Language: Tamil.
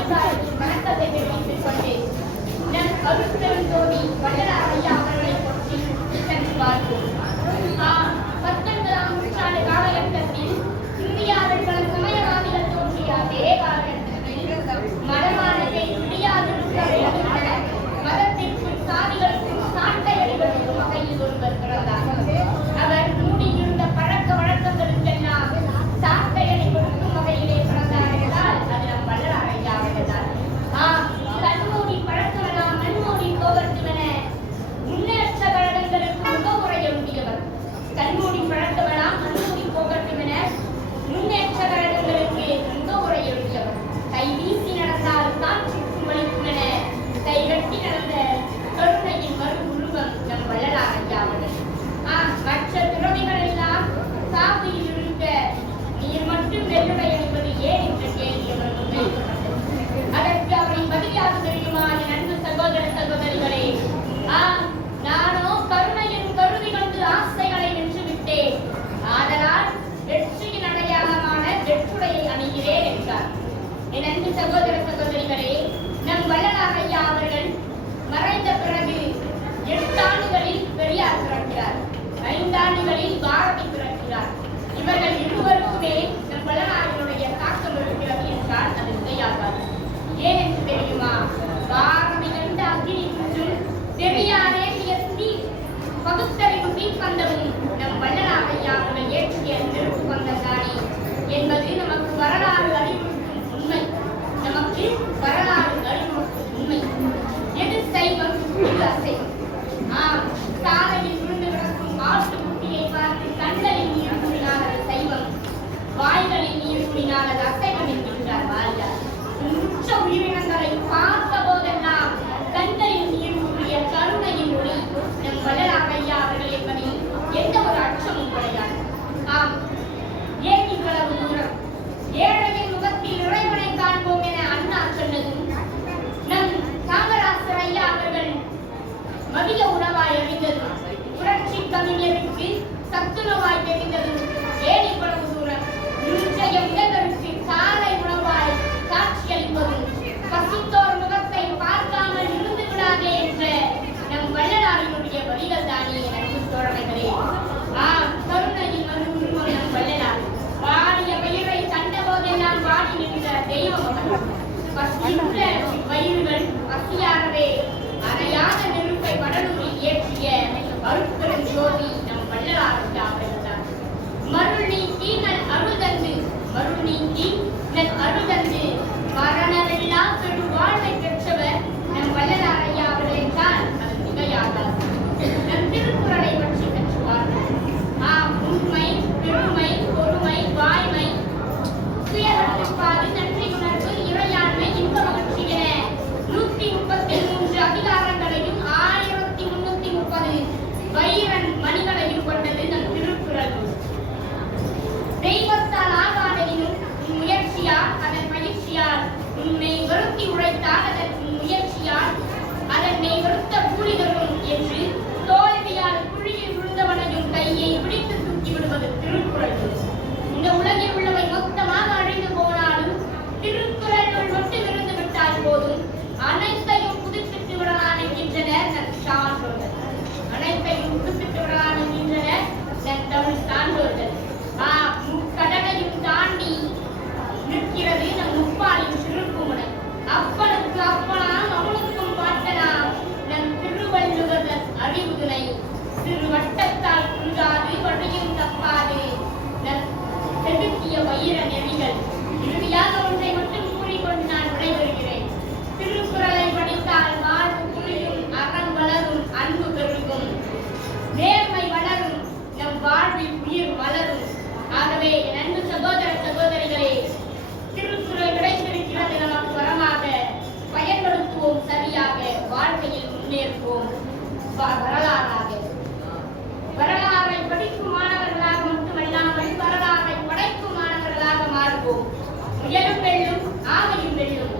வணக்கத்தை தெரிவித்துக் கொண்டு நம் அருட்பெருஞ்சோதி வள்ளலார் ஐயா அவர்களை பற்றி சென்று பார்ப்போம். 19ஆம் நூற்றாண்டு காலகட்டத்தில் இந்தியாவில் பல சமயவாதிகள் தோன்றிய அதே காலகட்டத்தில் மதமானதை முடியாது மதத்திற்கும் சாதிகளுக்கும் சாட்டை அடிபடும் வகையில் ஒருவர் பிறந்தார். அவர் மூடியிருந்த பழக்க வழக்கங்களுக்கெல்லாம் சாட்டை அடிபடுத்தும் வகையிலே பிறந்தார் என்றால் அது நம் வள்ளலார் ஐயா அவர்கள்தான். கண்மூடி பழக்கமெல்லாம் மண்மூடி போகட்டுமென முன்னேற்ற கழகங்களுக்கு முகமுறைய முடியவர். கண்மூடி பழக்கமெல்லாம் மண்மூடி போகட்டுமென முன்னேற்ற கழகங்களுக்கு முகமுறைய முடியவர். கை வீசி நடந்தால் தான் சுற்றும் வலிக்கும் என கை கட்டி நடந்த கருணையின் மறு உருவம் நம் வள்ளலார் ஐயா அவர்கள். மற்ற துறவிகள் எல்லாம் சாதியில் இருக்க நீர் மட்டும் வெள்ளுடை அணிவது ஏன் என்ற கேள்வி அவர் முன்வைக்கப்பட்டது. அதற்கு அவரை பதிலாக தெரியுமா என் அன்பு சகோதர சகோதரிகளே? நானோ கருணையின் கருவி கொண்டு ஆசைகளை வென்றுவிட்டேன், ஆதலால் வெற்றியின் அடையாளமான வெற்றுடையை அணிகிறேன் என்றார். என் அன்பு சகோதர சகோதரிகளே, நம் வள்ளலார் ஐயா அவர்கள் மறைந்த பிறகு 8 ஆண்டுகளில் பெரியார் பிறக்கிறார், 5 ஆண்டுகளில் பாரதி பிறக்கிறார். இவர்கள் இருவருக்குமே நம் வள்ளலாரினுடைய தாக்கம் இருக்கிறது என்றால் அது மிகையாகாது. ஏன் என்று தெரியுமா? பாரதி கண்ட அக்னி குன்றும் பெரியாரே தீ பகுத்தறிவு தீப்பந்தமும் நம் வள்ளலார் ஐயா அவர்கள் ஏற்றிய நெருப்பு பந்ததானே என்பது நமக்கு வரலாறு அறிவுறுத்தும் உண்மை. நமக்கு வரலாறு அறிவுறுத்தும் உண்மை. எது சைவம், எது அசைவம்? சாலையில் விழுந்து கிடக்கும் ஆட்டுக்குட்டியை பார்த்து கண்களில் நீர் கூறினால் அது சைவம், வாய்களில் நீர் கூறினால் அது அசைவம் என்கின்றார் வாரியார். உச்ச உயிரினங்களை பார்த்த போதெல்லாம் கண்களில் நீர் கூறிய கருணையின் ஒளி நம் வள்ளலார் ஐயா அவர்கள் என்பதில் எந்த ஒரு அச்சமும் கிடையாது. ஏகிகளவு தூரம் ஏழையின் முகத்தில் இறைவனை காண்போம் என அண்ணா சொன்னதும் நம் காமராசர் ஐயா அவர்கள் மதிய உணவாய் அறிந்ததும் புரட்சி கவிஞருக்கு சத்துணவாய் தெரிந்ததும் ஏழைகளவு தூரம் இன்றைய உலகருக்கு காலை உணவாய் காட்சியளிப்பதும் பசித்தோர் முகத்தை பார்க்காமல் இருந்து விடாதே என்ற நம் வள்ளலாரினுடைய வரிகள் தானே நட்பு தோழமைகளே. கருணையின் மறு உருவம் நம் வள்ளலார். வாடிய வயிறை கண்ட போதெல்லாம் வாடி நின்ற தெய்வம் அவர். பசியுற்ற வயிறுகள் பசியாரவே அணையாத நெருப்பை வடலூரில் ஏற்றிய அருட்பெருஞ்சோதி நம் வள்ளலார் அவர்கள்தான். மருள் நீக்கி நல் அருள்தந்து மருள் நீக்கி நல் அருள்தந்து மரணமில்லா பெரு வாழ்வை பெற்றவர் நம் வள்ளலார் ஐயா அவர்களைத் தான் அது மிகையாகாது. நம் திருக்குறளை பற்றி பெற்றுவார்கள். உண்மை, பெருமை, பொறுமை, வாய்மை, சுயகட்டுப்பாடு, நன்றி உணர்வு, இறையாண்மை, இன்ப மகிழ்ச்சி என 133 அதிகாரங்களையும் 1330 வைரன் மணிகளையும் கொண்டது நம் திருக்குறள். தெய்வத்தால் ஆகாதெனினும் முயற்சியால் அதன் பயிற்சியால் உன்னை வருத்தி உழைத்தால் அதன் முயற்சியால் அதனை வருத்த கூலி தரும் என்று தோல்வியால் குழியில் விழுந்தவனையும் கையை பிடித்து தூக்கி விடுவது திருக்குறள். இந்த உலகில் உள்ளவை மொத்தமாக அழிந்து போனாலும் திருக்குறள் மட்டும் இருந்து விட்டால் போதும், அனைத்தையும் புதுப்பித்து விடலாம் என்கின்றனர் நம் சான்றோர்கள். அனைத்தையும் புதுப்பித்து விடலாம் என்கின்றனர் நம் தமிழ் சான்றோர்கள். கடலையும் தாண்டி நிற்கிறது நம் முப்பாலின் திருப்புமுனை. அப்பனுக்கு அப்பனாம் அவனுக்கும் பாட்டனாம் நம் திருவள்ளுவர் அறிவுதுணை. சிறு வட்டத்தால் குறுகாது வழியும் தப்பாது நம் செதுக்கிய வைர நெறிகள். இறுதியாக ஒன்றை மட்டும் கூறிக்கொண்டு நான் விடைபெறுகிறேன். திருக்குறளை படித்தால் வாழ்வு புரியும், அறம் வளரும், அன்பு பெருகும், நேர்மை வளரும், நம் வாழ்வில் உயிர் வளரும். ஆகவே என் அன்பு சகோதர சகோதரிகளே, திருக்குறள் கிடைத்திருக்கிறது நமக்கு வரமாக. பயன்படுத்துவோம் சரியாக, வாழ்க்கையில் முன்னேறுவோம் வரலாறாக. வரலாறை படிக்கும் மாணவர்களாக மட்டுமல்லாமல் வரலாறை படைக்கும் மாணவர்களாக மாறுவோம். முயலும் வெல்லும், ஆமையும் வெல்லும்.